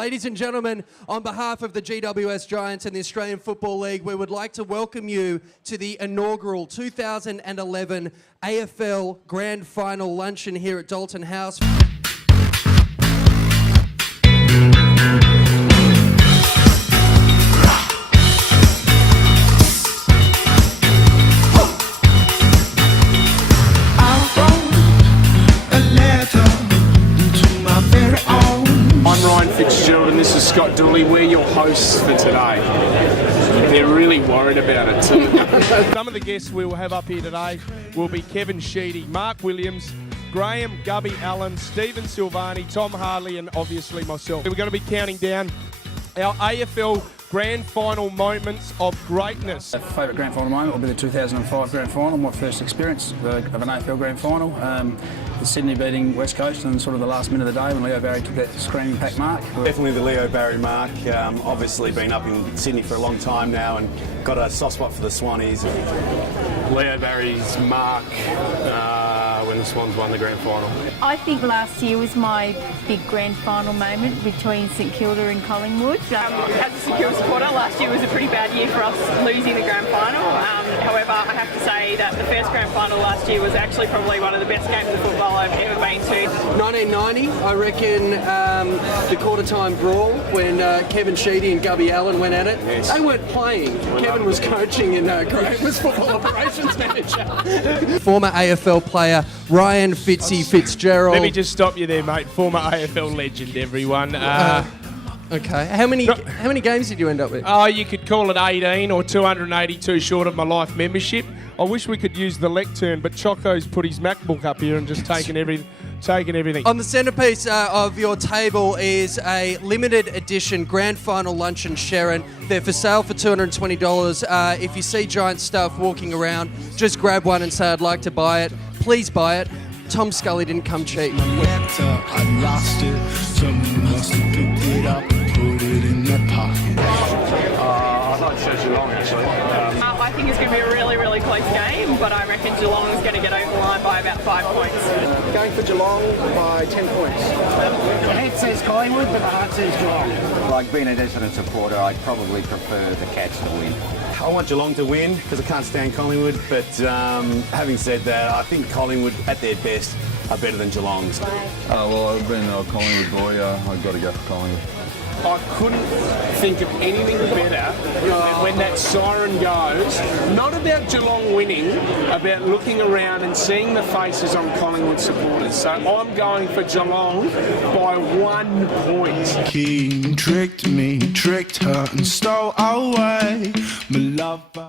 Ladies and gentlemen, on behalf of the GWS Giants and the Australian Football League, we would like to welcome you to the inaugural 2011 AFL Grand Final Luncheon here at Daltone House. And this is Scott Dooley. We're your hosts for today. They're really worried about it too. Some of the guests we will have up here today will be Kevin Sheedy, Mark Williams, Graham Gubby Allen, Stephen Silvani, Tom Harley and obviously myself. We're going to be counting down our AFL Grand Final moments of greatness. My favourite Grand Final moment will be the 2005 Grand Final, my first experience of an AFL Grand Final. The Sydney beating West Coast and sort of the last minute of the day when Leo Barry took that screaming pack mark. Definitely the Leo Barry mark. Obviously been up in Sydney for a long time now and got a soft spot for the Swannies. Leo Barry's mark when the Swans won the Grand Final. I think last year was my big Grand Final moment between St Kilda and Collingwood. As a St Kilda supporter, last year was a pretty bad year for us losing the Grand Final. However, I have to say that the first Grand Final last year was actually probably one of the best games of football I've ever been to. 1990, I reckon, the quarter-time brawl when Kevin Sheedy and Gubby Allen went at it. Yes. They weren't playing. Kevin was coaching and Graham was football operations manager. Former AFL player Ryan Fitzgerald. Let me just stop you there, mate. Former AFL legend, everyone. Okay. How many games did you end up with? Oh, you could call it 18 or 282 short of my life membership. I wish we could use the lectern, but Choco's put his MacBook up here and just taken everything. On the centrepiece of your table is a limited edition Grand Final Luncheon Sharon. They're for sale for $220. If you see Giant stuff walking around, just grab one and say, I'd like to buy it. Please buy it. Tom Scully didn't come cheap. I lost it. Someone must have picked it up and put it in their pocket. I'd like to say Geelong, actually. I think it's going to be a really, really close game, but I reckon Geelong is going to get over the line by about 5 points. Going for Geelong by 10 points. The head says Collingwood, but the heart says Geelong. Like being an Essendon supporter, I'd probably prefer the Cats to win. I want Geelong to win because I can't stand Collingwood, but having said that, I think Collingwood at their best are better than Geelong's. Well, I've been a Collingwood boy. I've got to go for Collingwood. I couldn't think of anything better when that siren goes. Not about Geelong winning, about looking around and seeing the faces on Collingwood supporters. So I'm going for Geelong by 1 point. King tricked me, tricked her and stole away my love.